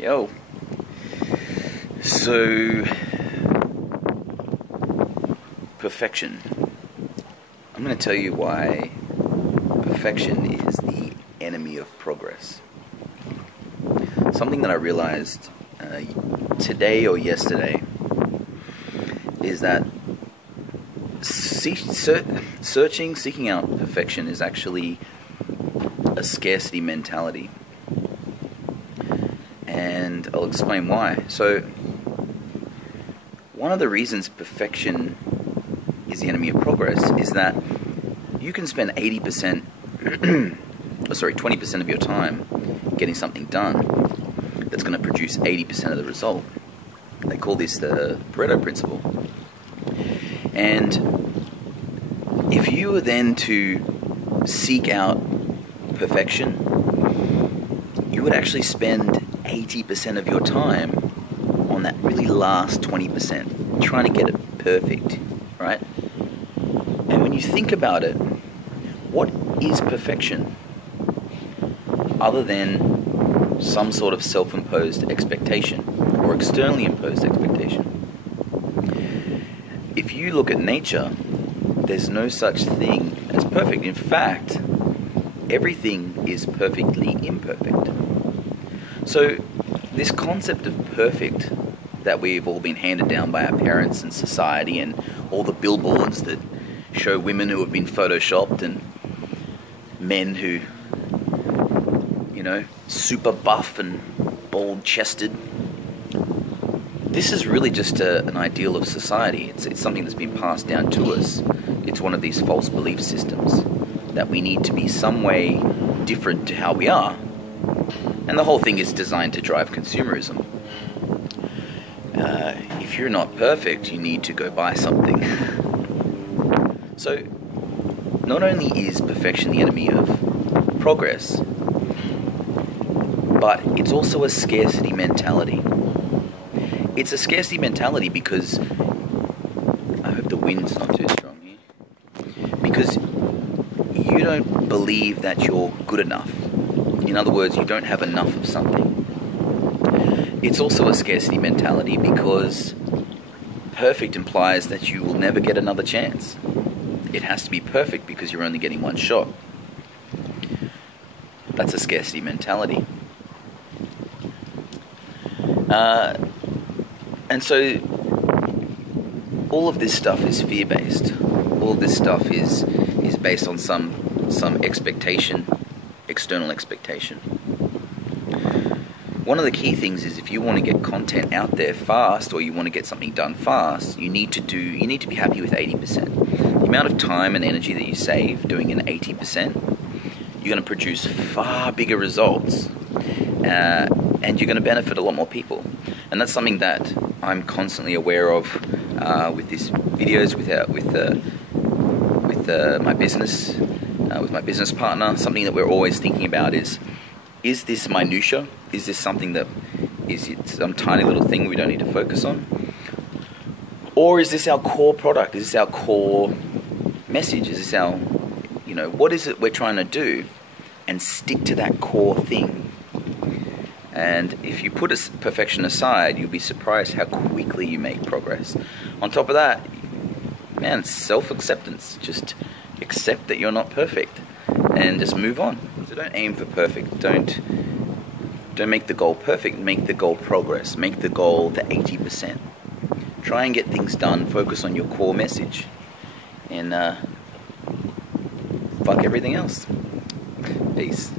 Yo. So, perfection. I'm going to tell you why perfection is the enemy of progress. Something that I realized today or yesterday is that seeking out perfection is actually a scarcity mentality. And I'll explain why. So, one of the reasons perfection is the enemy of progress is that you can spend 20% of your time getting something done that's going to produce 80% of the result. They call this the Pareto principle. And if you were then to seek out perfection, you would actually spend 80% of your time on that really last 20%, trying to get it perfect, right? And when you think about it, what is perfection other than some sort of self-imposed expectation or externally imposed expectation? If you look at nature, there's no such thing as perfect. In fact, everything is perfectly imperfect. So this concept of perfect that we've all been handed down by our parents and society, and all the billboards that show women who have been photoshopped and men who, super buff and bald-chested. This is really just an ideal of society. It's something that's been passed down to us. It's one of these false belief systems that we need to be some way different to how we are. And the whole thing is designed to drive consumerism. If you're not perfect, you need to go buy something. So, not only is perfection the enemy of progress, but it's also a scarcity mentality. It's a scarcity mentality because, I hope the wind's not too strong here, because you don't believe that you're good enough. In other words, you don't have enough of something. It's also a scarcity mentality because perfect implies that you will never get another chance. It has to be perfect because you're only getting one shot. That's a scarcity mentality. And so all of this stuff is fear-based. All of this stuff is based on some expectation, external expectation. One of the key things is if you want to get content out there fast, or you want to get something done fast, you need to be happy with 80%. The amount of time and energy that you save doing an 80%, you're going to produce far bigger results, and you're going to benefit a lot more people. And that's something that I'm constantly aware of with these videos, with my business, with my business partner. Something that we're always thinking about is this minutia? Is this something that is some tiny little thing we don't need to focus on? Or is this our core product? Is this our core message? Is this our, what is it we're trying to do? And stick to that core thing. And if you put perfection aside, you'll be surprised how quickly you make progress. On top of that, man, self-acceptance. Just accept that you're not perfect and just move on. So don't aim for perfect. Don't make the goal perfect. Make the goal progress. Make the goal the 80%. Try and get things done. Focus on your core message. And fuck everything else. Peace.